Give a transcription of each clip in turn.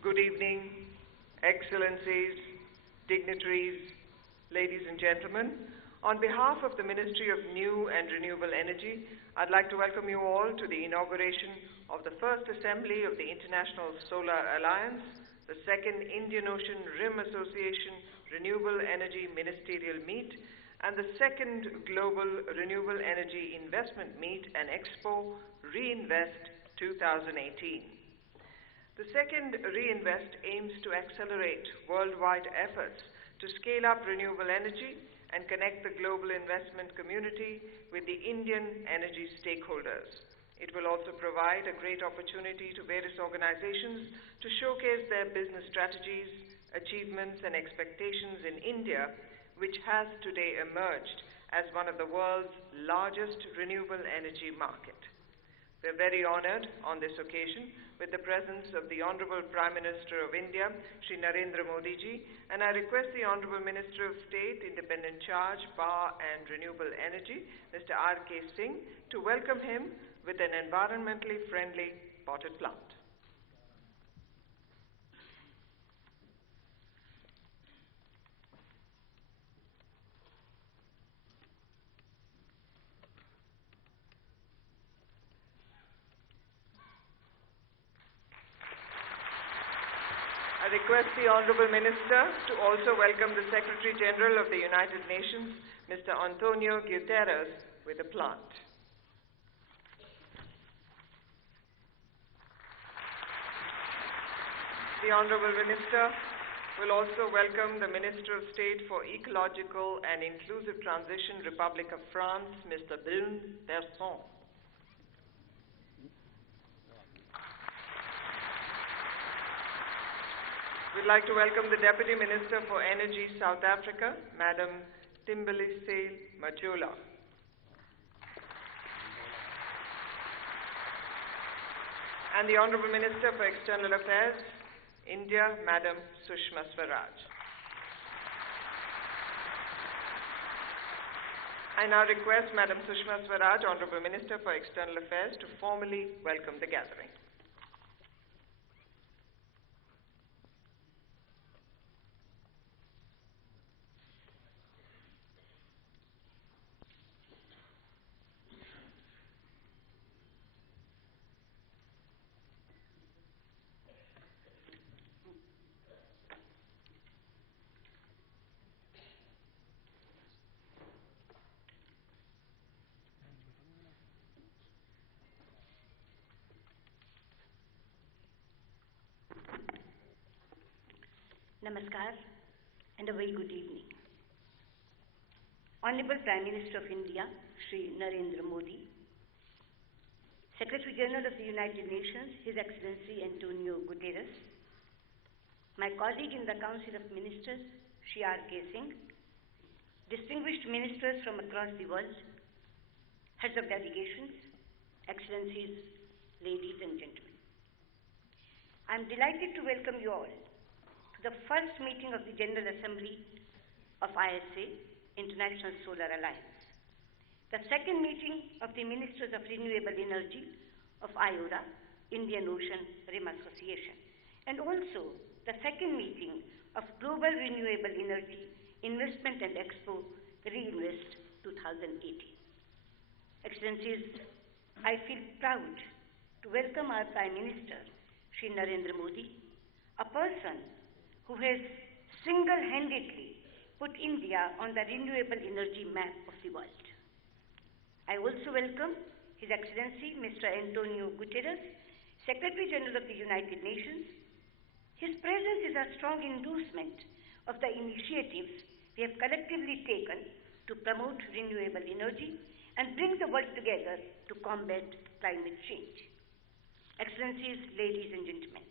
Good evening, Excellencies, dignitaries, ladies and gentlemen. On behalf of the Ministry of New and Renewable Energy, I'd like to welcome you all to the inauguration of the first assembly of the International Solar Alliance, the second Indian Ocean Rim Association Renewable Energy Ministerial Meet, and the second Global Renewable Energy Investment Meet and Expo, Reinvest 2018. The second Reinvest aims to accelerate worldwide efforts to scale up renewable energy and connect the global investment community with the Indian energy stakeholders. It will also provide a great opportunity to various organizations to showcase their business strategies, achievements, and expectations in India, which has today emerged as one of the world's largest renewable energy market. We're very honored on this occasion with the presence of the Honorable Prime Minister of India, Shri Narendra Modi ji, and I request the Honorable Minister of State, Independent Charge, Power and Renewable Energy, Mr. R.K. Singh, to welcome him with an environmentally friendly potted plant. I request the Honorable Minister to also welcome the Secretary General of the United Nations, Mr. Antonio Guterres, with a plant. The Honorable Minister will also welcome the Minister of State for Ecological and Inclusive Transition, Republic of France, Mr. Brune Persson. We'd like to welcome the Deputy Minister for Energy, South Africa, Madam Thembelihle Majola. And the Honorable Minister for External Affairs, India, Madam Sushma Swaraj. I now request Madam Sushma Swaraj, Honorable Minister for External Affairs, to formally welcome the gathering. Namaskar and a very good evening. Honorable Prime Minister of India, Shri Narendra Modi, Secretary General of the United Nations, His Excellency Antonio Guterres, my colleague in the Council of Ministers, Shri R.K. Singh, distinguished ministers from across the world, heads of delegations, Excellencies, ladies and gentlemen. I am delighted to welcome you all the first meeting of the General Assembly of ISA, International Solar Alliance, the second meeting of the Ministers of Renewable Energy of IORA, Indian Ocean Rim Association, and also the second meeting of Global Renewable Energy Investment and Expo, Reinvest 2018. Excellencies, I feel proud to welcome our Prime Minister, Shri Narendra Modi, a person who has single-handedly put India on the renewable energy map of the world. I also welcome His Excellency Mr. Antonio Guterres, Secretary General of the United Nations. His presence is a strong endorsement of the initiatives we have collectively taken to promote renewable energy and bring the world together to combat climate change. Excellencies, ladies and gentlemen,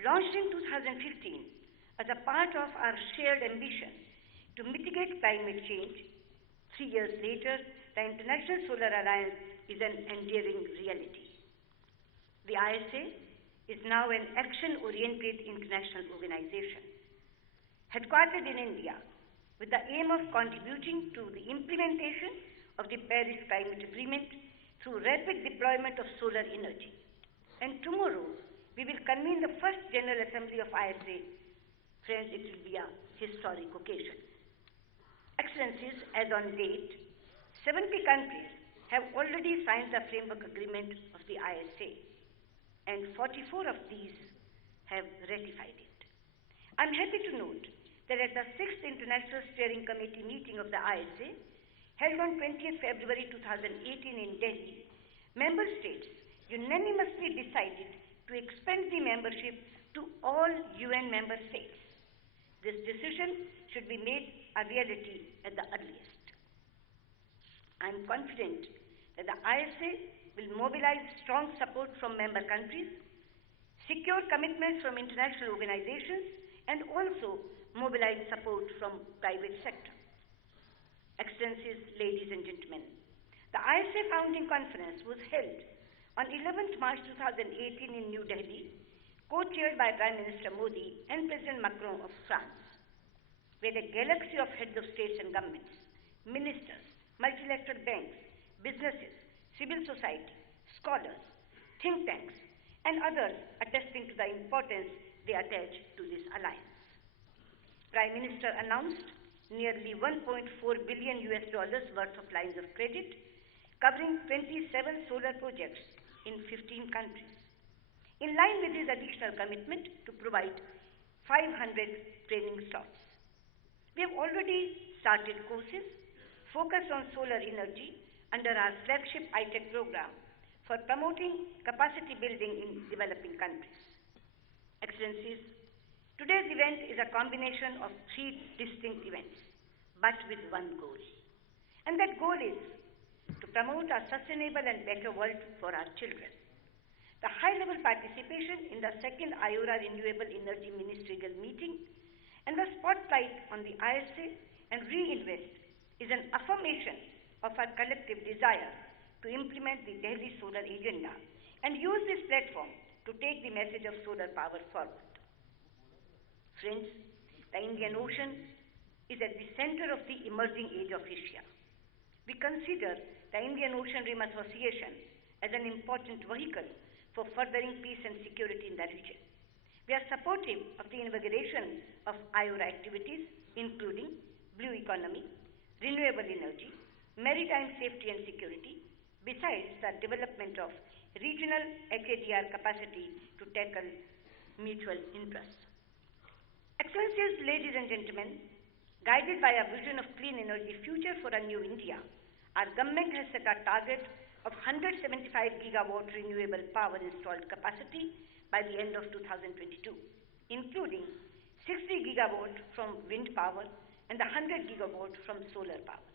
launched in 2015, as a part of our shared ambition to mitigate climate change, 3 years later, the International Solar Alliance is an enduring reality. The ISA is now an action-oriented international organization, headquartered in India, with the aim of contributing to the implementation of the Paris Climate Agreement through rapid deployment of solar energy. And tomorrow, we will convene the first General Assembly of ISA. Friends, it will be a historic occasion. Excellencies, as on date, 70 countries have already signed the framework agreement of the ISA, and 44 of these have ratified it. I'm happy to note that at the 6th International Steering Committee meeting of the ISA, held on 20th February 2018 in Delhi, member states unanimously decided to expand the membership to all UN member states. This decision should be made a reality at the earliest. I am confident that the ISA will mobilize strong support from member countries, secure commitments from international organizations, and also mobilize support from private sector. Excellencies, ladies and gentlemen, the ISA Founding Conference was held on 11th March 2018 in New Delhi, co-chaired by Prime Minister Modi and President Macron of France, where a galaxy of heads of states and governments, ministers, multilateral banks, businesses, civil society, scholars, think tanks, and others attesting to the importance they attach to this alliance. Prime Minister announced nearly $1.4 billion worth of lines of credit, covering 27 solar projects in 15 countries. In line with his additional commitment to provide 500 training slots. We have already started courses focused on solar energy under our flagship ITEC program for promoting capacity building in developing countries. Excellencies, today's event is a combination of 3 distinct events, but with one goal. And that goal is to promote a sustainable and better world for our children. The high-level participation in the second IORA Renewable Energy Ministerial meeting and the spotlight on the ISA and Reinvest is an affirmation of our collective desire to implement the Delhi Solar Agenda and use this platform to take the message of solar power forward. Friends, the Indian Ocean is at the center of the emerging age of Asia. We consider the Indian Ocean Rim Association as an important vehicle for furthering peace and security in the region. We are supportive of the inauguration of IORA activities, including blue economy, renewable energy, maritime safety and security, besides the development of regional HADR capacity to tackle mutual interests. Excellencies, ladies and gentlemen, guided by a vision of clean energy future for a new India, our government has set a target of 175 gigawatt renewable power installed capacity by the end of 2022, including 60 gigawatt from wind power and 100 gigawatt from solar power.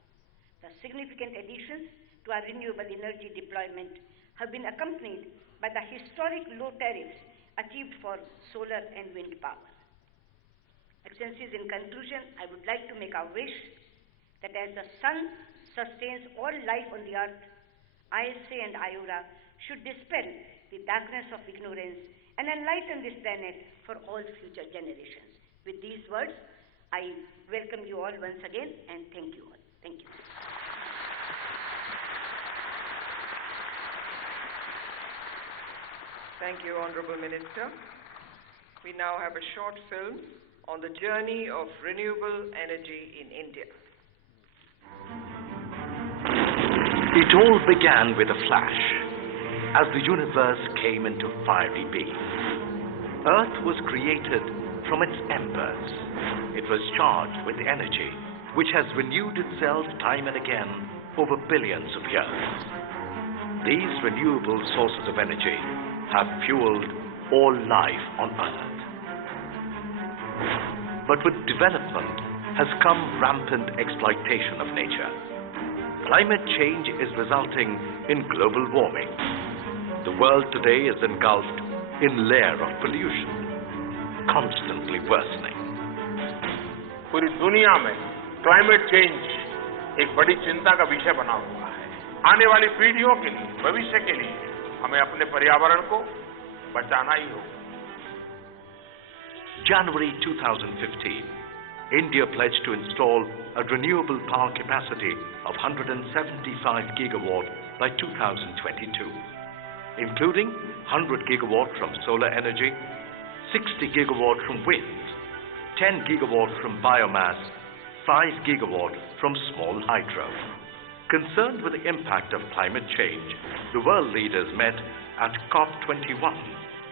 The significant additions to our renewable energy deployment have been accompanied by the historic low tariffs achieved for solar and wind power. Excellencies, in conclusion, I would like to make a wish that as the sun sustains all life on the earth, ISA and IORA should dispel the darkness of ignorance and enlighten this planet for all future generations. With these words, I welcome you all once again and thank you all. Thank you. Thank you, Honorable Minister. We now have a short film on the journey of renewable energy in India. It all began with a flash, as the universe came into fiery beam. Earth was created from its embers. It was charged with energy, which has renewed itself time and again over billions of years. These renewable sources of energy have fueled all life on Earth. But with development has come rampant exploitation of nature. Climate change is resulting in global warming. The world today is engulfed in layer of pollution, constantly worsening. पूरी दुनिया में climate change एक बड़ी चिंता का विषय बना हुआ है। आने वाली पीढ़ियों के लिए, भविष्य के लिए हमें अपने पर्यावरण को बचाना ही होगा। January 2015, India pledged to install a renewable power capacity of 175 gigawatt by 2022. including 100 gigawatt from solar energy, 60 gigawatt from wind, 10 gigawatt from biomass, 5 gigawatt from small hydro. Concerned with the impact of climate change, the world leaders met at COP21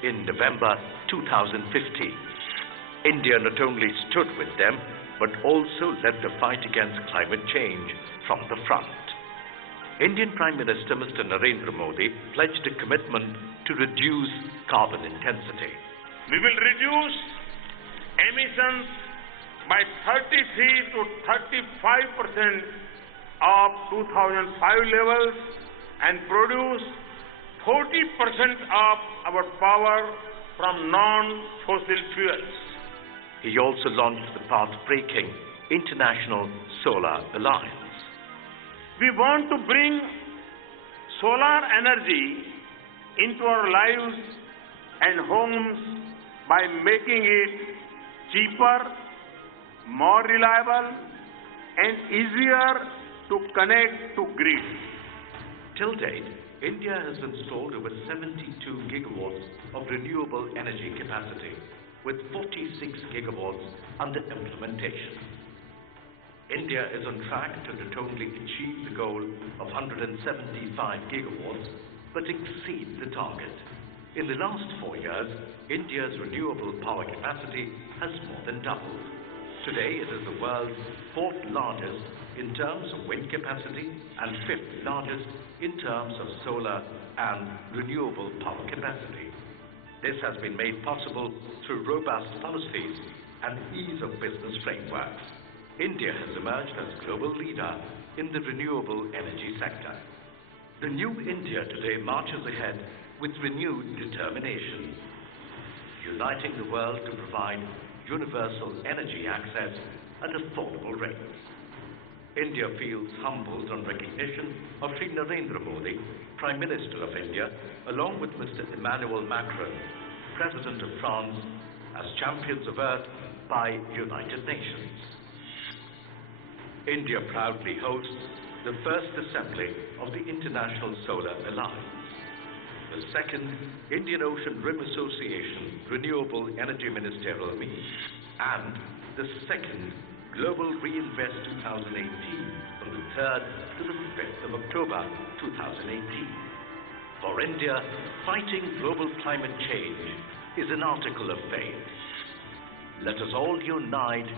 in November 2015. India not only stood with them, but also led the fight against climate change from the front. Indian Prime Minister Mr. Narendra Modi pledged a commitment to reduce carbon intensity. We will reduce emissions by 33 to 35% of 2005 levels and produce 40% of our power from non-fossil fuels. He also launched the path-breaking International Solar Alliance. We want to bring solar energy into our lives and homes by making it cheaper, more reliable, and easier to connect to grid. Till date, India has installed over 72 gigawatts of renewable energy capacity, with 46 gigawatts under implementation. India is on track to not only achieve the goal of 175 gigawatts, but exceed the target. In the last 4 years, India's renewable power capacity has more than doubled. Today, it is the world's 4th largest in terms of wind capacity and 5th largest in terms of solar and renewable power capacity. This has been made possible through robust policies and ease of business frameworks. India has emerged as global leader in the renewable energy sector. The new India today marches ahead with renewed determination, uniting the world to provide universal energy access at affordable rates. India feels humbled on recognition of Shri Narendra Modi, Prime Minister of India, along with Mr. Emmanuel Macron, President of France, as champions of Earth by United Nations. India proudly hosts the first assembly of the International Solar Alliance, the second Indian Ocean Rim Association Renewable Energy Ministerial Meet, and the second Global Reinvest 2018 from the 3rd to the 5th of October 2018. For India, fighting global climate change is an article of faith. Let us all unite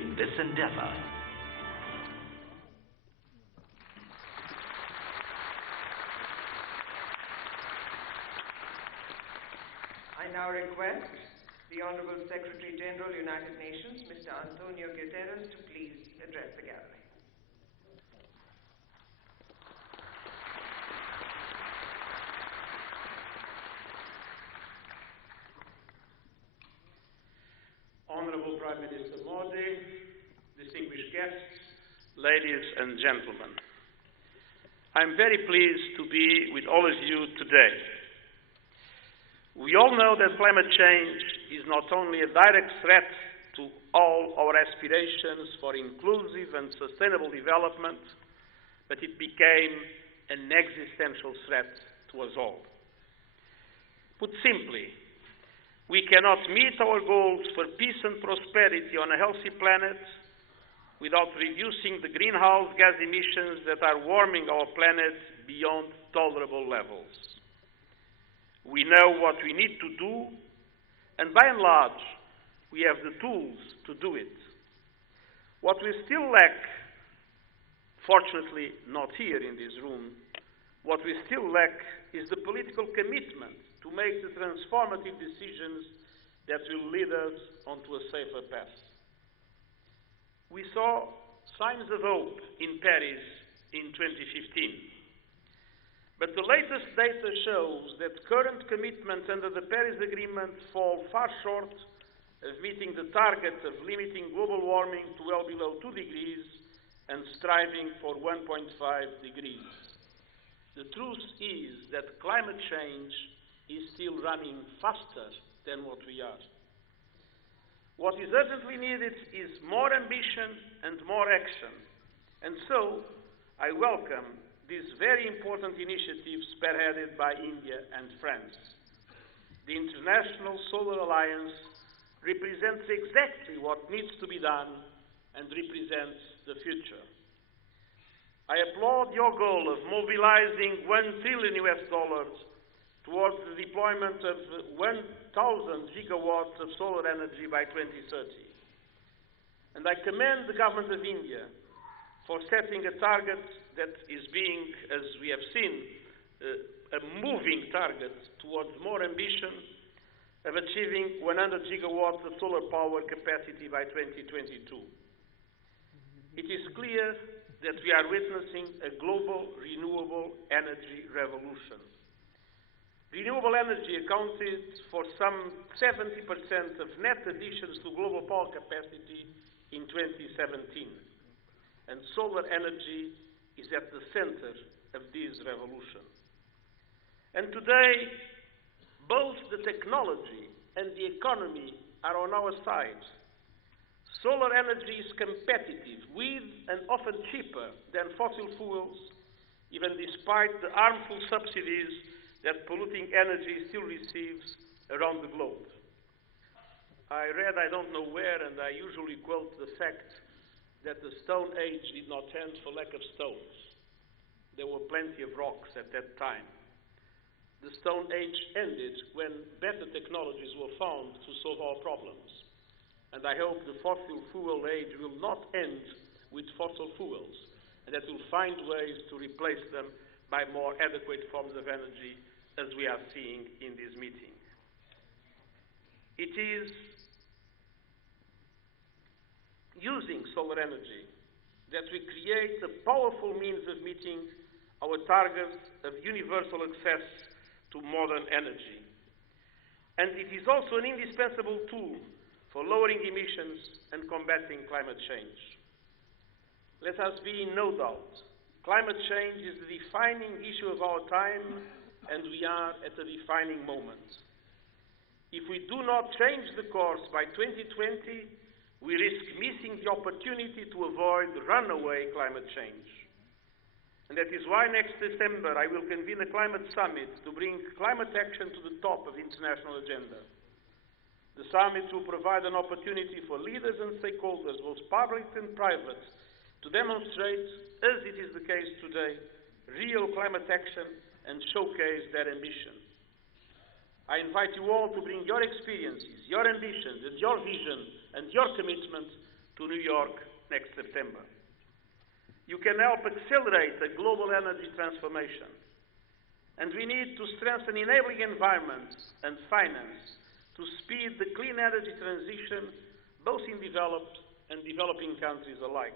in this endeavor. I now request the Honorable Secretary General, United Nations, Mr. Antonio Guterres, to please address the gathering. Honorable Prime Minister Modi, distinguished guests, ladies and gentlemen, I'm very pleased to be with all of you today. We all know that climate change is not only a direct threat to all our aspirations for inclusive and sustainable development, but it became an existential threat to us all. Put simply, we cannot meet our goals for peace and prosperity on a healthy planet without reducing the greenhouse gas emissions that are warming our planet beyond tolerable levels. We know what we need to do, and by and large, we have the tools to do it. What we still lack, fortunately not here in this room, what we still lack is the political commitment to make the transformative decisions that will lead us onto a safer path. We saw signs of hope in Paris in 2015. But the latest data shows that current commitments under the Paris Agreement fall far short of meeting the target of limiting global warming to well below 2 degrees and striving for 1.5 degrees. The truth is that climate change is still running faster than what we are. What is urgently needed is more ambition and more action. And so, I welcome this very important initiative spearheaded by India and France. The International Solar Alliance represents exactly what needs to be done and represents the future. I applaud your goal of mobilizing $1 trillion towards the deployment of 1,000 gigawatts of solar energy by 2030. And I commend the government of India for setting a target that is being, as we have seen, a moving target towards more ambition of achieving 100 gigawatts of solar power capacity by 2022. It is clear that we are witnessing a global renewable energy revolution. Renewable energy accounted for some 70% of net additions to global power capacity in 2017. And solar energy is at the center of this revolution. And today, both the technology and the economy are on our side. Solar energy is competitive with and often cheaper than fossil fuels, even despite the harmful subsidies that polluting energy still receives around the globe. I read, I don't know where, and I usually quote the fact that the Stone Age did not end for lack of stones. There were plenty of rocks at that time. The Stone Age ended when better technologies were found to solve our problems. And I hope the fossil fuel age will not end with fossil fuels, and that we'll find ways to replace them by more adequate forms of energy, as we are seeing in this meeting. It is using solar energy that we create a powerful means of meeting our targets of universal access to modern energy. And it is also an indispensable tool for lowering emissions and combating climate change. Let us be in no doubt, climate change is the defining issue of our time, and we are at a defining moment. If we do not change the course by 2020, we risk missing the opportunity to avoid runaway climate change. And that is why next December I will convene a climate summit to bring climate action to the top of the international agenda. The summit will provide an opportunity for leaders and stakeholders, both public and private, to demonstrate, as it is the case today, real climate action and showcase their ambition. I invite you all to bring your experiences, your ambitions, and your vision, and your commitment to New York next September. You can help accelerate the global energy transformation. And we need to strengthen enabling environments and finance to speed the clean energy transition, both in developed and developing countries alike.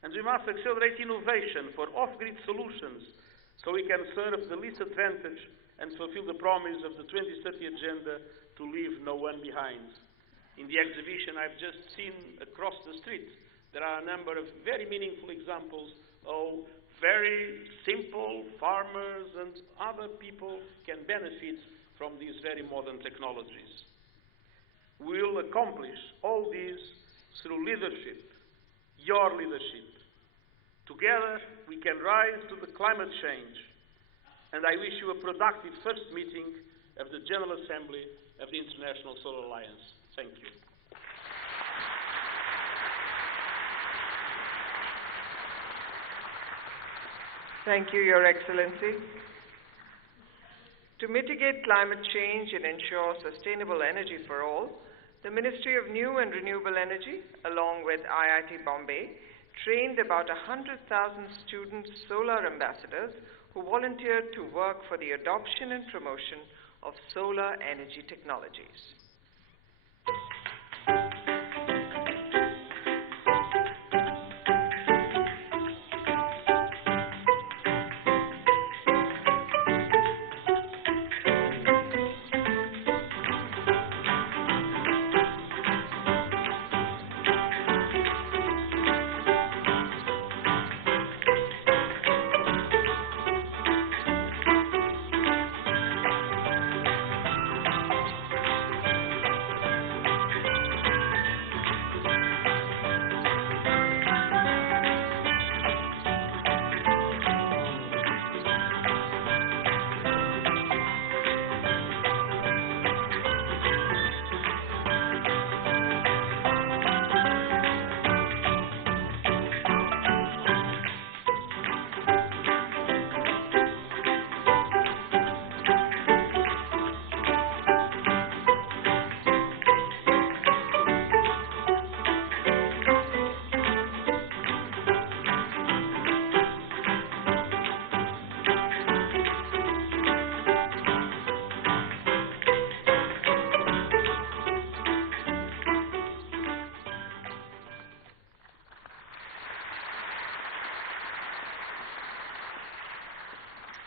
And we must accelerate innovation for off-grid solutions so we can serve the least advantaged and fulfill the promise of the 2030 Agenda to leave no one behind. In the exhibition I've just seen across the street, there are a number of very meaningful examples of very simple farmers and other people can benefit from these very modern technologies. We will accomplish all this through leadership, your leadership. Together we can rise to the climate change, and I wish you a productive first meeting of the General Assembly of the International Solar Alliance. Thank you. Thank you, Your Excellency. To mitigate climate change and ensure sustainable energy for all, the Ministry of New and Renewable Energy, along with IIT Bombay, trained about 100,000 student solar ambassadors who volunteered to work for the adoption and promotion of solar energy technologies.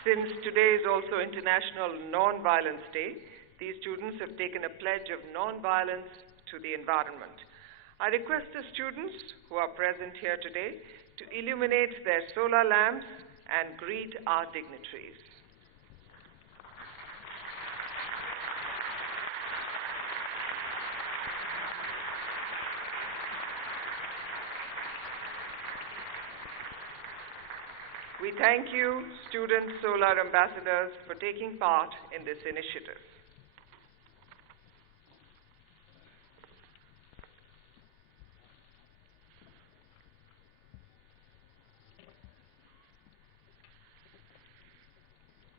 Since today is also International Non-Violence Day, these students have taken a pledge of non-violence to the environment. I request the students who are present here today to illuminate their solar lamps and greet our dignitaries. We thank you, student solar ambassadors, for taking part in this initiative.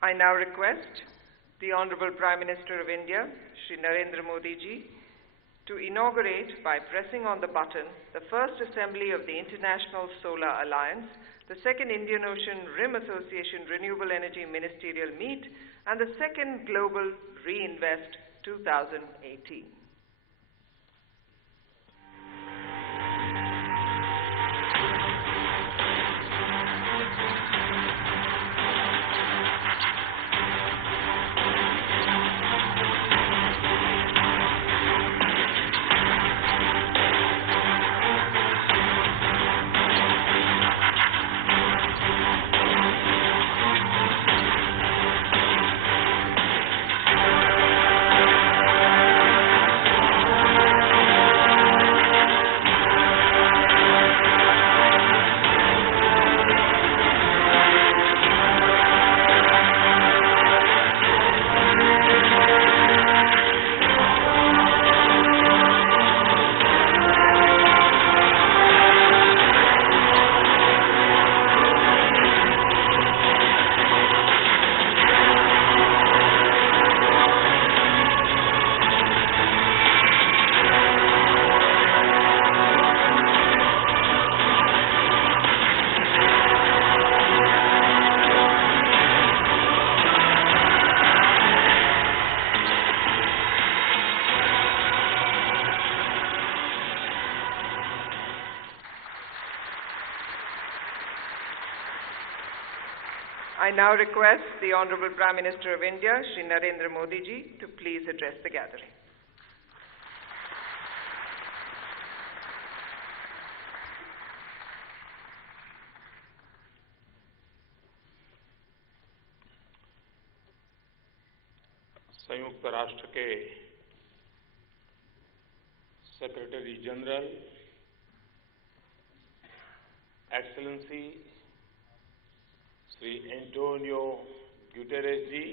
I now request the Honorable Prime Minister of India, Shri Narendra Modi ji, to inaugurate by pressing on the button the first assembly of the International Solar Alliance, the second Indian Ocean Rim Association Renewable Energy Ministerial Meet, and the second Global Reinvest 2018. I now request the Honorable Prime Minister of India, Shri Narendra Modi ji, to please address the gathering. संयुक्त राष्ट्र के secretary general, excellency Shri Antonio Guterres ji,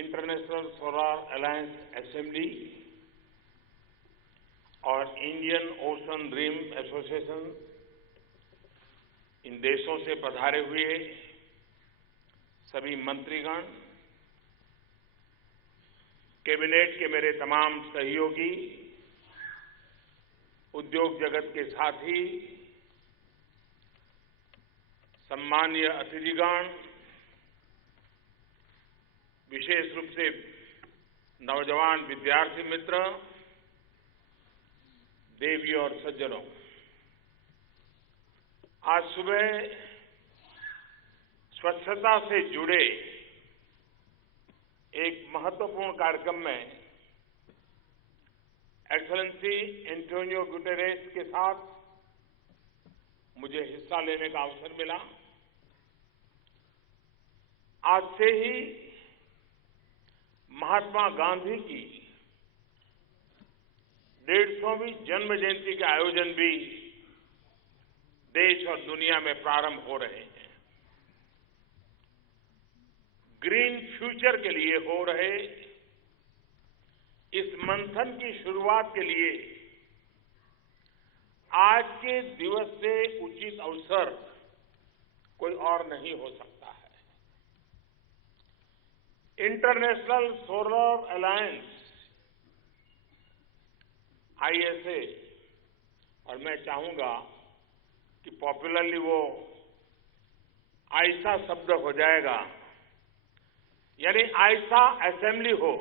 international solar alliance assembly और Indian ocean rim association, इन देशों से पधारे हुए सभी मंत्रीगण, कैबिनेट के मेरे तमाम सहयोगी, उद्योग जगत के साथी, सम्मानीय अतिथिगण, विशेष रूप से नौजवान विद्यार्थी मित्र, देवी और सज्जनों, आज सुबह स्वच्छता से जुड़े एक महत्वपूर्ण कार्यक्रम में एक्सेलेंसी एंटोनियो गुटेरेस के साथ मुझे हिस्सा लेने का अवसर मिला। आज से ही महात्मा गांधी की 150वीं जन्म जयंती के आयोजन भी देश और दुनिया में प्रारंभ हो रहे हैं। ग्रीन फ्यूचर के लिए हो रहे इस मंथन की शुरुआत के लिए आज के दिवस से उचित अवसर कोई और नहीं हो सकता है। इंटरनेशनल सोलर अलायंस ISA, और मैं चाहूंगा कि पॉपुलरली वो आयसा शब्द हो जाएगा, यानी आयसा असेंबली हो,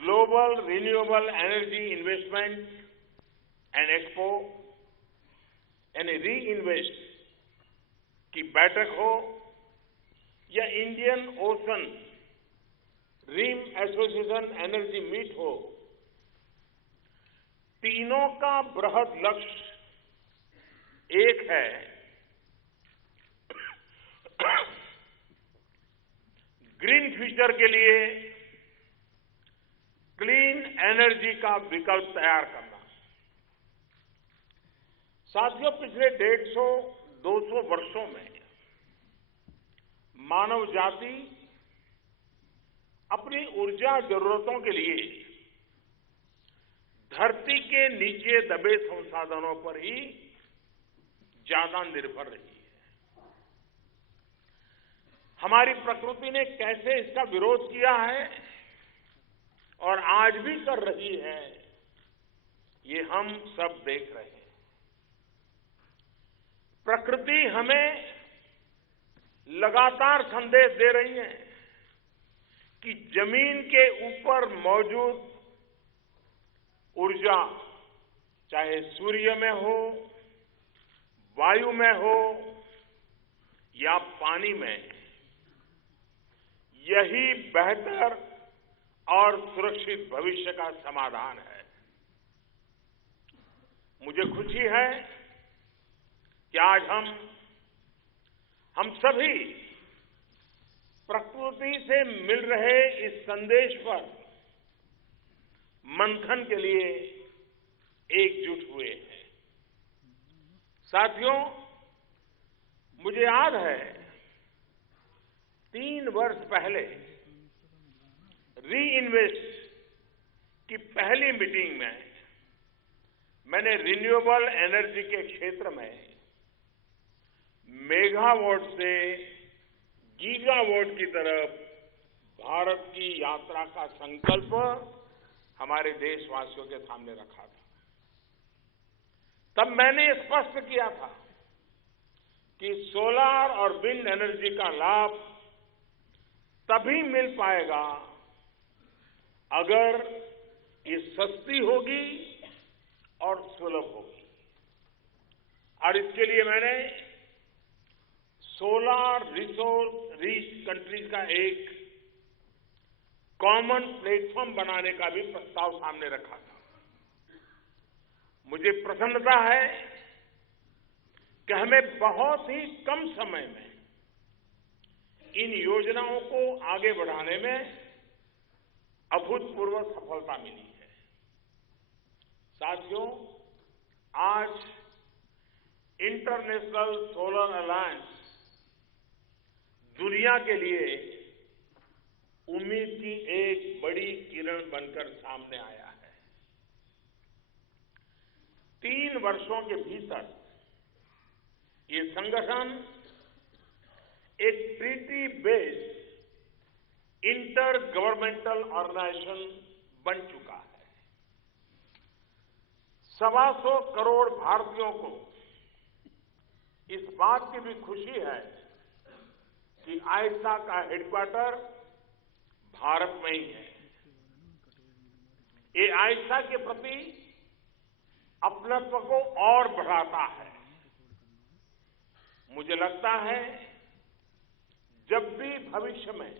global renewable energy investment and expo, यानी री इन्वेस्ट की बैठक हो या Indian ocean rim Association energy meet हो, तीनों का बृहद लक्ष्य एक है, ग्रीन फ्यूचर के लिए क्लीन एनर्जी का विकल्प तैयार करना। साथियों, पिछले 150-200 वर्षों में मानव जाति अपनी ऊर्जा जरूरतों के लिए धरती के नीचे दबे संसाधनों पर ही ज्यादा निर्भर रही है। हमारी प्रकृति ने कैसे इसका विरोध किया है और आज भी कर रही है, ये हम सब देख रहे हैं। प्रकृति हमें लगातार संदेश दे रही है कि जमीन के ऊपर मौजूद ऊर्जा, चाहे सूर्य में हो, वायु में हो या पानी में, यही बेहतर और सुरक्षित भविष्य का समाधान है। मुझे खुशी है कि आज हम सभी प्रकृति से मिल रहे इस संदेश पर मंथन के लिए एकजुट हुए हैं। साथियों, मुझे याद है 3 वर्ष पहले री इन्वेस्ट की पहली मीटिंग में मैंने रिन्यूएबल एनर्जी के क्षेत्र में मेगावाट से गीगावाट की तरफ भारत की यात्रा का संकल्प हमारे देशवासियों के सामने रखा था। तब मैंने स्पष्ट किया था कि सोलर और विंड एनर्जी का लाभ तभी मिल पाएगा अगर ये सस्ती होगी और सुलभ होगी। और इसके लिए मैंने सोलर रिसोर्स रिच कंट्रीज का एक कॉमन प्लेटफॉर्म बनाने का भी प्रस्ताव सामने रखा था। मुझे प्रसन्नता है कि हमें बहुत ही कम समय में इन योजनाओं को आगे बढ़ाने में अभूतपूर्व सफलता मिली है। साथियों, आज इंटरनेशनल सोलर अलायंस दुनिया के लिए उम्मीद की एक बड़ी किरण बनकर सामने आया है। 3 वर्षों के भीतर ये संगठन एक treaty based intergovernmental organisation बन चुका है। 125 करोड़ भारतीयों को इस बात की भी खुशी है कि आईसा का हेडक्वार्टर भारत में ही है। ये आईसा के प्रति अपनत्व को और बढ़ाता है। मुझे लगता है जब भी भविष्य में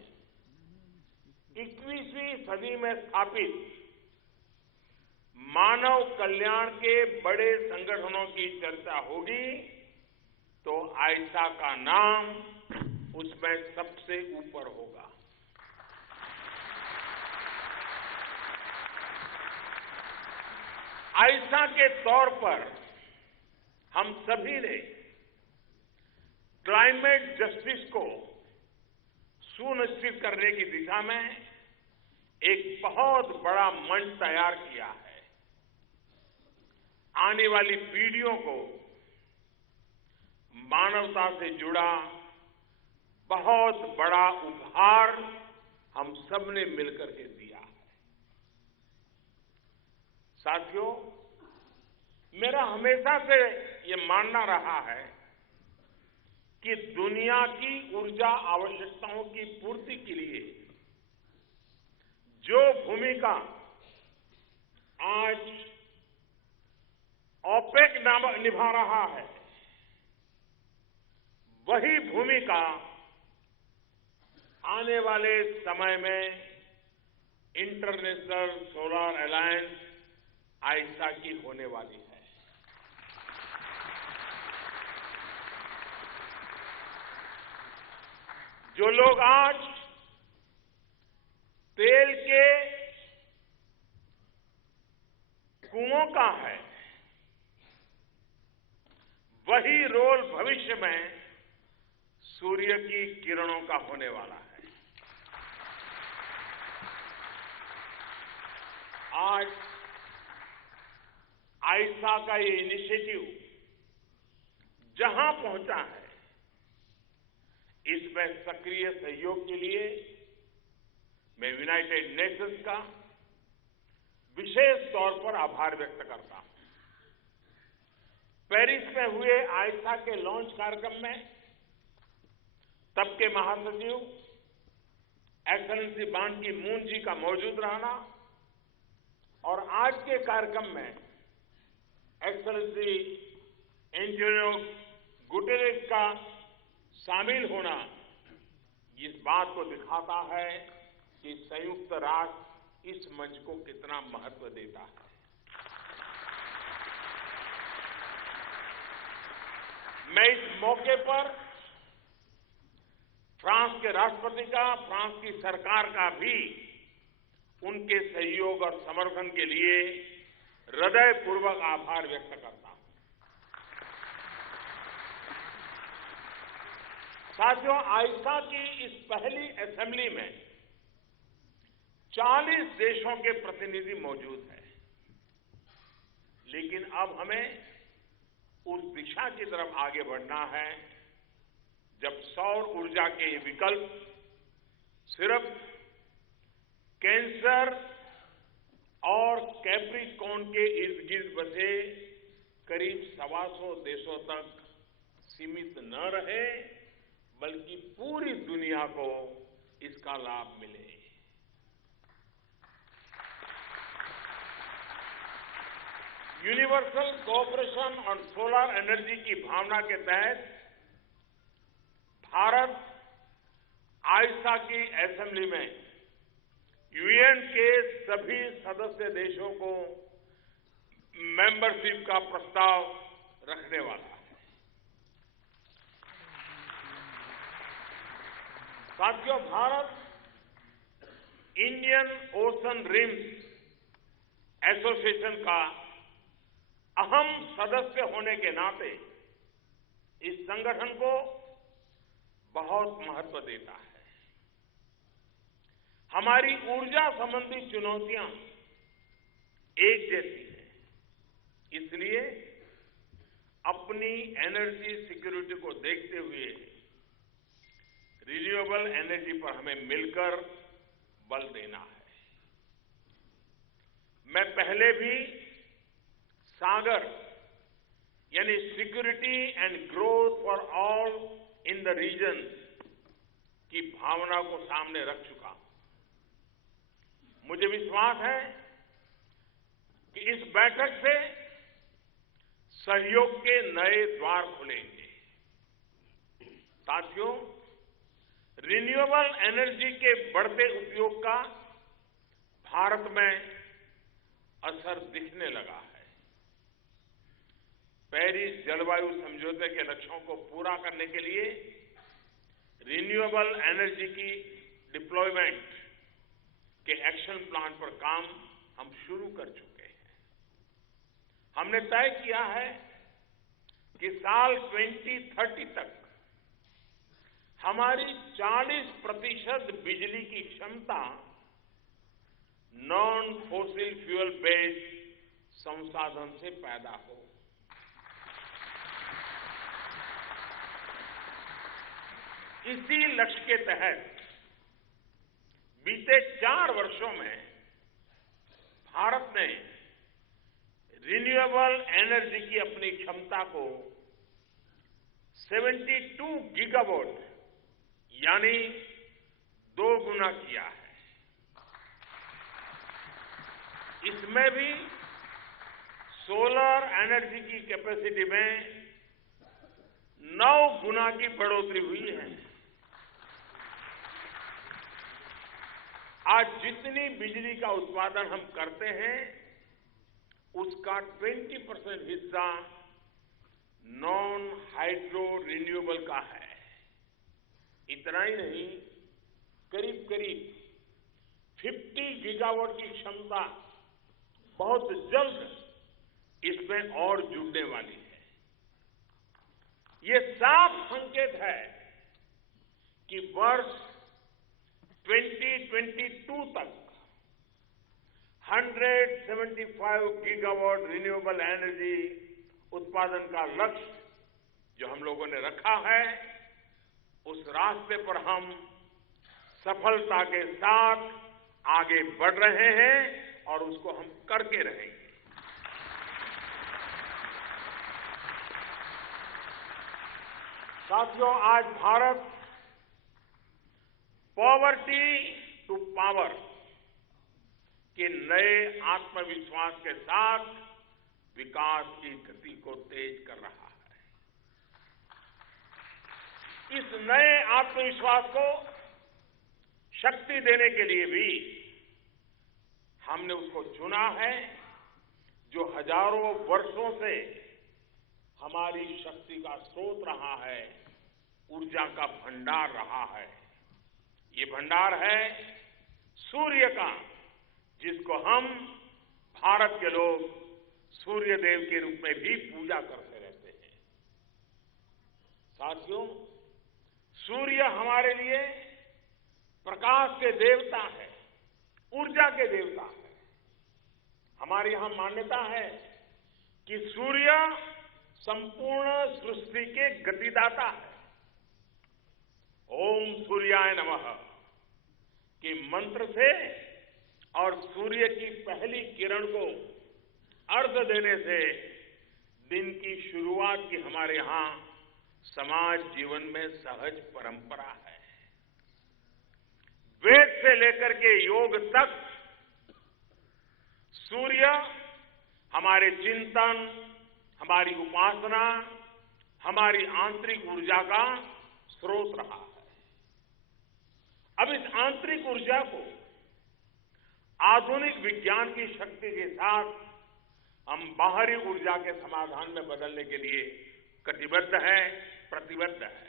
21वीं सदी में स्थापित मानव कल्याण के बड़े संगठनों की चर्चा होगी तो आईसा का नाम उसमें सबसे ऊपर होगा। आईसा के तौर पर हम सभी ने क्लाइमेट जस्टिस को सुनिश्चित करने की दिशा में एक बहुत बड़ा मंच तैयार किया है। आने वाली पीढ़ियों को मानवता से जुड़ा बहुत बड़ा उपहार हम सबने मिलकर के दिया है। साथियों, मेरा हमेशा से ये मानना रहा है कि दुनिया की ऊर्जा आवश्यकताओं की पूर्ति के लिए जो भूमिका आज ओपेक निभा रहा है वही भूमिका आने वाले समय में इंटरनेशनल सोलर अलायंस आईसा की होने वाली है। जो लोग आज तेल के कुओं का है, वही रोल भविष्य में सूर्य की किरणों का होने वाला है। आज आईसा का ये इनिशिएटिव जहां पहुंचा है, इसमें सक्रिय सहयोग के लिए मैं यूनाइटेड नेशंस का विशेष तौर पर आभार व्यक्त करता हूं। पेरिस में हुए आईसा के लॉन्च कार्यक्रम में तब के महासचिव एक्सेलेंसी बान की मून जी का मौजूद रहना और आज के कार्यक्रम में एक्सेलेंसी एंटोनियो गुटेरेस का शामिल होना इस बात को दिखाता है कि संयुक्त राष्ट्र इस मंच को कितना महत्व देता है। मैं इस मौके पर फ्रांस के राष्ट्रपति का, फ्रांस की सरकार का भी उनके सहयोग और समर्थन के लिए हृदयपूर्वक आभार व्यक्त करता हूं। साथियों, आईसा की इस पहली असेंबली में 40 देशों के प्रतिनिधि मौजूद हैं, लेकिन अब हमें उस दिशा की तरफ आगे बढ़ना है जब सौर ऊर्जा के ये विकल्प सिर्फ कैंसर और कैप्रिकॉर्न के इर्द गिर्द बसे करीब 125 देशों तक सीमित न रहे, बल्कि पूरी दुनिया को इसका लाभ मिले। Universal cooperation on solar energy की भावना के तहत भारत आईसा की असेंबली में यूएन के सभी सदस्य देशों को मेंबरशिप का प्रस्ताव रखने वाला है। साथियों, Bharat Indian ocean RIMS association का अहम सदस्य होने के नाते इस संगठन को बहुत महत्व देता है। हमारी ऊर्जा संबंधी चुनौतियां एक जैसी हैं, इसलिए अपनी एनर्जी सिक्योरिटी को देखते हुए रिन्यूएबल एनर्जी पर हमें मिलकर बल देना है। मैं पहले भी सागर यानी security and growth for all in the region की भावना को सामने रख चुका हूं। मुझे विश्वास है कि इस बैठक से सहयोग के नए द्वार खुलेंगे। साथियों, रिन्यूएबल एनर्जी के बढ़ते उपयोग का भारत में असर दिखने लगा है। पेरिस जलवायु समझौते के लक्ष्यों को पूरा करने के लिए रिन्यूएबल एनर्जी की डिप्लॉयमेंट के एक्शन प्लान पर काम हम शुरू कर चुके हैं। हमने तय किया है कि साल 2030 तक हमारी 40% बिजली की क्षमता नॉन फॉसिल फ्यूल बेस्ड संसाधन से पैदा हो। इसी लक्ष्य के तहत बीते 4 वर्षों में भारत ने रिन्यूएबल एनर्जी की अपनी क्षमता को 72 गीगावाट यानी 2 गुना किया है। इसमें भी सोलर एनर्जी की कैपेसिटी में 9 गुना की बढ़ोतरी हुई है। आज जितनी बिजली का उत्पादन हम करते हैं उसका 20% हिस्सा नॉन हाइड्रो रिन्यूएबल का है। इतना ही नहीं, करीब करीब 50 गीगावाट की क्षमता बहुत जल्द इसमें और जुड़ने वाली है। ये साफ संकेत है कि वर्ष 2022 तक 175 गीगावाट रिन्यूएबल एनर्जी उत्पादन का लक्ष्य जो हम लोगों ने रखा है, उस रास्ते पर हम सफलता के साथ आगे बढ़ रहे हैं और उसको हम करके रहेंगे। साथियों, आज भारत पॉवर्टी टू पावर के नए आत्मविश्वास के साथ विकास की गति को तेज कर रहा है। इस नए आत्मविश्वास को शक्ति देने के लिए भी हमने उसको चुना है जो हजारों वर्षों से हमारी शक्ति का स्रोत रहा है, ऊर्जा का भंडार रहा है। ये भंडार है सूर्य का, जिसको हम भारत के लोग सूर्य देव के रूप में भी पूजा करते रहते हैं। साथियों, सूर्य हमारे लिए प्रकाश के देवता है, ऊर्जा के देवता है। हमारे यहां मान्यता है कि सूर्य संपूर्ण सृष्टि के गतिदाता है। ओम सूर्याय नमः के मंत्र से और सूर्य की पहली किरण को अर्घ देने से दिन की शुरुआत की हमारे यहां समाज जीवन में सहज परंपरा है। वेद से लेकर के योग तक सूर्य हमारे चिंतन, हमारी उपासना, हमारी आंतरिक ऊर्जा का स्रोत रहा है। अब इस आंतरिक ऊर्जा को आधुनिक विज्ञान की शक्ति के साथ हम बाहरी ऊर्जा के समाधान में बदलने के लिए कटिबद्ध है, प्रतिबद्ध है।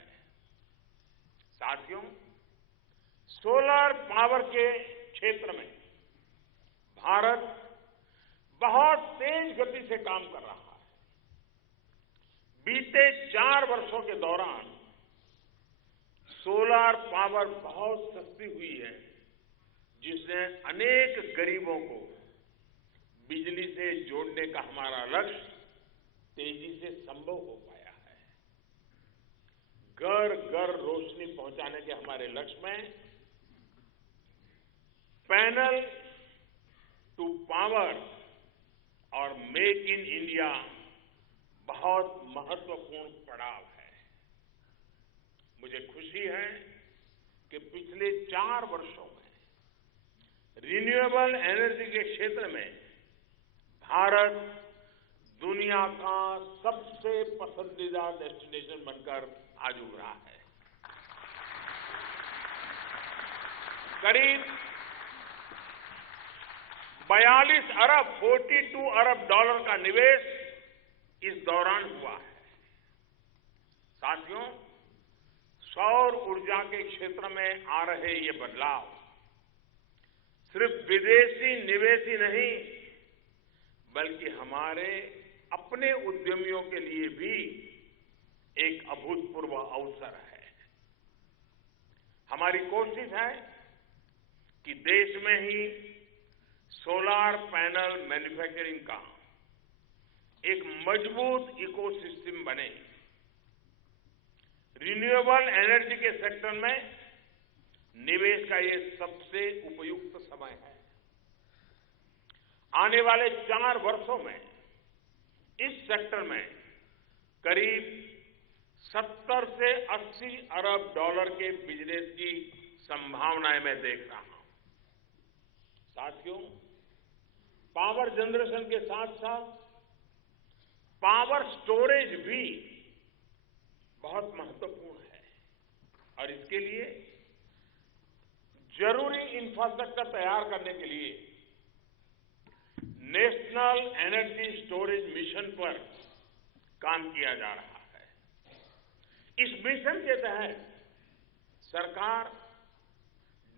साथियों, सोलर पावर के क्षेत्र में भारत बहुत तेज गति से काम कर रहा है। बीते 4 वर्षों के दौरान सोलर पावर बहुत सस्ती हुई है, जिसने अनेक गरीबों को बिजली से जोड़ने का हमारा लक्ष्य तेजी से संभव हो पाया है। घर घर रोशनी पहुंचाने के हमारे लक्ष्य में पैनल टू पावर और मेक इन इंडिया बहुत महत्वपूर्ण पड़ाव है। मुझे खुशी है कि पिछले 4 वर्षों में रिन्यूएबल एनर्जी के क्षेत्र में भारत दुनिया का सबसे पसंदीदा डेस्टिनेशन बनकर आज उभरा है। करीब 42 अरब डॉलर का निवेश इस दौरान हुआ है। साथियों, सौर ऊर्जा के क्षेत्र में आ रहे ये बदलाव सिर्फ विदेशी निवेश ही नहीं, बल्कि हमारे अपने उद्यमियों के लिए भी एक अभूतपूर्व अवसर है। हमारी कोशिश है कि देश में ही सोलार पैनल मैन्युफैक्चरिंग का एक मजबूत इकोसिस्टम बने। रिन्यूएबल एनर्जी के सेक्टर में निवेश का ये सबसे उपयुक्त समय है। आने वाले 4 वर्षों में इस सेक्टर में करीब 70 से 80 अरब डॉलर के बिजनेस की संभावनाएं मैं देख रहा हूं। साथियों, पावर जनरेशन के साथ साथ पावर स्टोरेज भी बहुत महत्वपूर्ण है और इसके लिए जरूरी इंफ्रास्ट्रक्चर तैयार करने के लिए नेशनल एनर्जी स्टोरेज मिशन पर काम किया जा रहा है। इस मिशन के तहत सरकार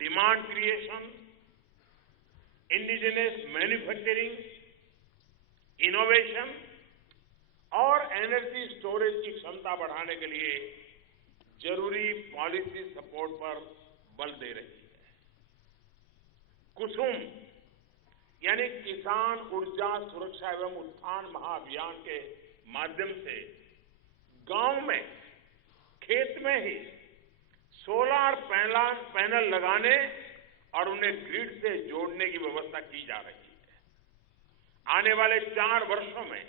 demand creation, indigenous manufacturing, innovation और एनर्जी स्टोरेज की क्षमता बढ़ाने के लिए जरूरी पॉलिसी सपोर्ट पर बल दे रही है। कुसुम यानी किसान ऊर्जा सुरक्षा एवं उत्थान महाअभियान के माध्यम से गांव में, खेत में ही सोलर पैनल लगाने और उन्हें ग्रिड से जोड़ने की व्यवस्था की जा रही है। आने वाले 4 वर्षों में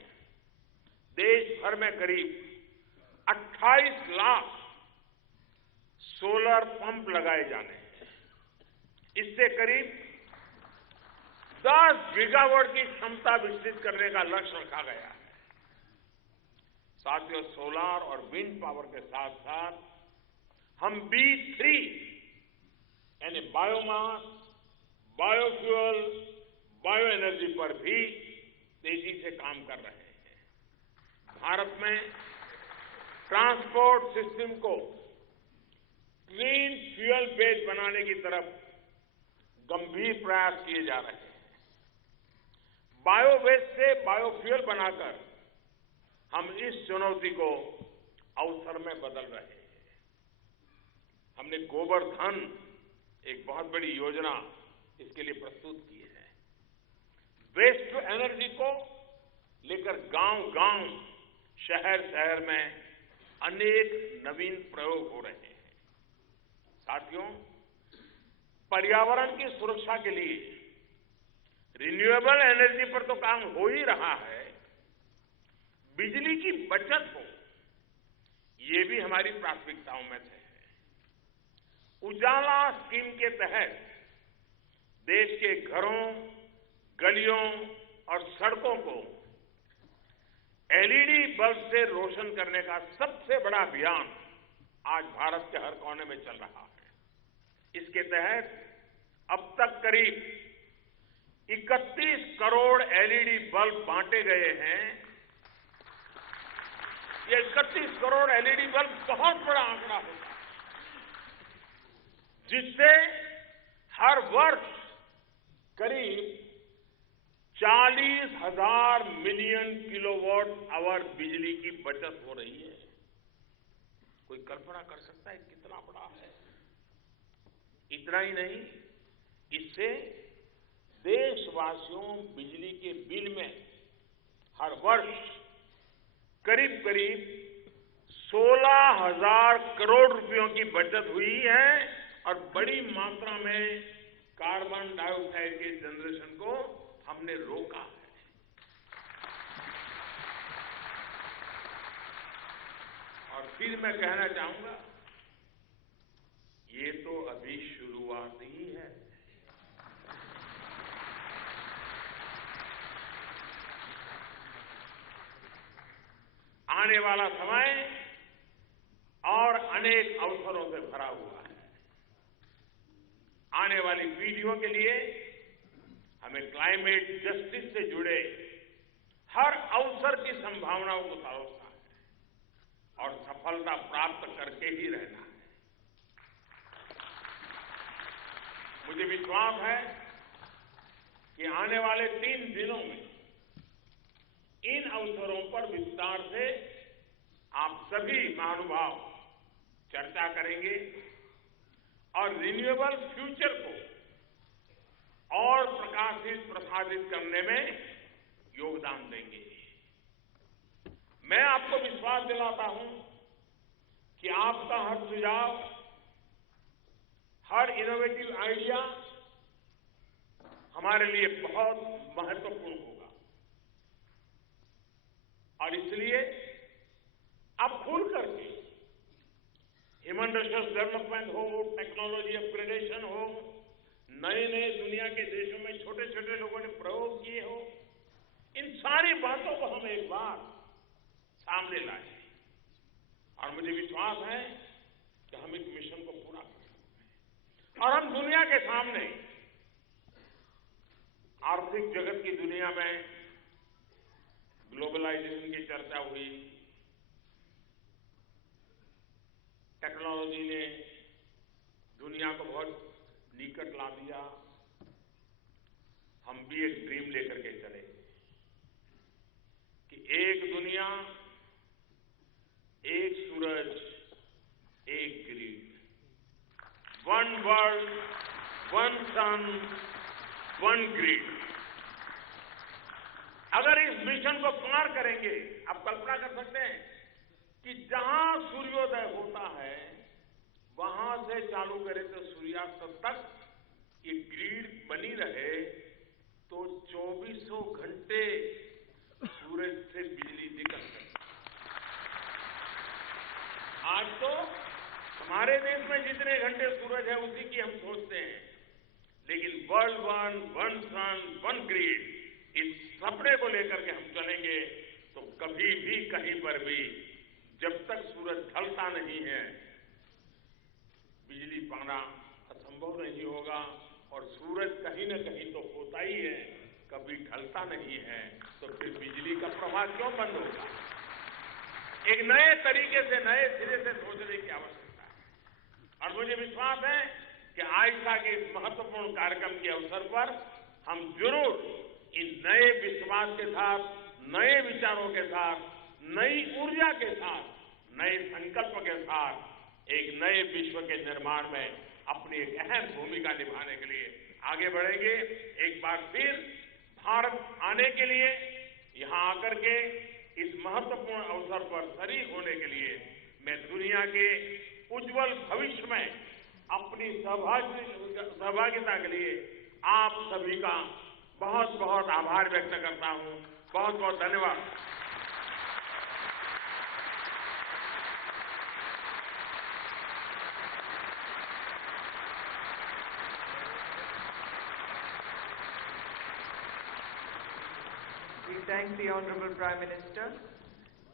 देश भर में करीब 28 लाख सोलर पंप लगाए जाने हैं। इससे करीब 10 गीगावाट की क्षमता विकसित करने का लक्ष्य रखा गया है। साथियों, सोलर और विंड पावर के साथ साथ हम B3 यानी बायोमास, बायोफ्यूल, बायो एनर्जी पर भी तेजी से काम कर रहे हैं। भारत में ट्रांसपोर्ट सिस्टम को क्लीन फ्यूल बेस्ड बनाने की तरफ गंभीर प्रयास किए जा रहे हैं। बायोवेस्ट से बायोफ्यूल बनाकर हम इस चुनौती को अवसर में बदल रहे हैं। हमने गोवर्धन एक बहुत बड़ी योजना इसके लिए प्रस्तुत की है। वेस्ट टू एनर्जी को लेकर गांव-गांव, शहर-शहर में अनेक नवीन प्रयोग हो रहे हैं। साथियों, पर्यावरण की सुरक्षा के लिए रिन्यूएबल एनर्जी पर तो काम हो ही रहा है, बिजली की बचत हो, ये भी हमारी प्राथमिकताओं में से है। उजाला स्कीम के तहत देश के घरों, गलियों और सड़कों को एलईडी बल्ब से रोशन करने का सबसे बड़ा अभियान आज भारत के हर कोने में चल रहा है। इसके तहत अब तक करीब 31 करोड़ एलईडी बल्ब बांटे गए हैं। ये 31 करोड़ एलईडी बल्ब बहुत बड़ा आंकड़ा होता है, जिससे हर वर्ष करीब 40,000 मिलियन किलोवाट आवर बिजली की बचत हो रही है। कोई कल्पना कर सकता है कितना बड़ा है। इतना ही नहीं, इससे देशवासियों बिजली के बिल में हर वर्ष करीब 16,000 करोड़ रुपयों की बचत हुई है और बड़ी मात्रा में कार्बन डाइऑक्साइड के जनरेशन को हमने रोका है। और फिर मैं कहना चाहूंगा, ये तो अभी शुरुआत ही है। आने वाला समय और अनेक अवसरों से भरा हुआ है। आने वाली पीढ़ियों के लिए हमें क्लाइमेट जस्टिस से जुड़े हर अवसर की संभावनाओं को सरोजना है और सफलता प्राप्त करके ही रहना है। मुझे विश्वास है कि आने वाले 3 दिनों में इन अवसरों पर विस्तार से आप सभी महानुभाव चर्चा करेंगे और रिन्यूएबल फ्यूचर को और प्रसारित करने में योगदान देंगे। मैं आपको विश्वास दिलाता हूं कि आपका हर सुझाव, हर इनोवेटिव आइडिया हमारे लिए बहुत महत्वपूर्ण होगा और इसलिए अब खुल करके ह्यूमन रिसोर्स डेवलपमेंट हो, टेक्नोलॉजी अपग्रेडेशन हो, नए नए दुनिया के देशों में छोटे छोटे लोगों ने प्रयोग किए हो, इन सारी बातों को हम एक बार सामने लाए और मुझे विश्वास है कि हम इस मिशन को पूरा कर सकते हैं। और हम दुनिया के सामने, आर्थिक जगत की दुनिया में ग्लोबलाइजेशन की चर्चा हुई, टेक्नोलॉजी ने दुनिया को बहुत निकट ला दिया। हम भी एक ड्रीम लेकर के चले कि एक दुनिया, एक सूरज, एक ग्रिड, वन वर्ल्ड, वन सन, वन ग्रिड। अगर इस मिशन को पार करेंगे, आप कल्पना कर सकते हैं कि जहां सूर्योदय होता है वहां से चालू करें तो सूर्यास्त तक ये ग्रिड बनी रहे तो 24 घंटे सूरज से बिजली निकल सकती। आज तो हमारे देश में जितने घंटे सूरज है उसी की हम सोचते हैं, लेकिन वर्ल्ड वन, वन सन, वन ग्रिड, इस सपने को लेकर के हम चलेंगे तो कभी भी कहीं पर भी जब तक सूरज ढलता नहीं है बिजली पाना असंभव नहीं होगा। और सूरज कहीं न कहीं तो होता ही है, कभी ढलता नहीं है, तो फिर बिजली का प्रवाह क्यों बंद होगा? एक नए तरीके से, नए सिरे से सोचने की आवश्यकता है। और मुझे विश्वास है कि आइसा के इस महत्वपूर्ण कार्यक्रम के अवसर पर हम जरूर इन नए विश्वास के साथ, नए विचारों के साथ, नई ऊर्जा के साथ, नए संकल्प के साथ एक नए विश्व के निर्माण में अपनी एक अहम भूमिका निभाने के लिए आगे बढ़ेंगे। एक बार फिर भारत आने के लिए, यहां आकर के इस महत्वपूर्ण अवसर पर शरीक होने के लिए मैं दुनिया के उज्जवल भविष्य में अपनी सहभागिता के लिए आप सभी का बहुत बहुत आभार व्यक्त करता हूं। बहुत बहुत धन्यवाद। We thank the Honorable Prime Minister,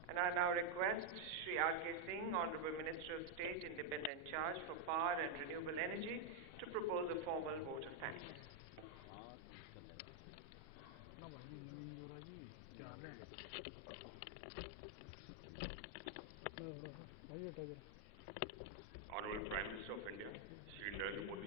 and I now request Shri R.K. Singh, Honorable Minister of State, Independent Charge for Power and Renewable Energy, to propose a formal vote of thanks. Honorable Prime Minister of India, Shri Narendra Modi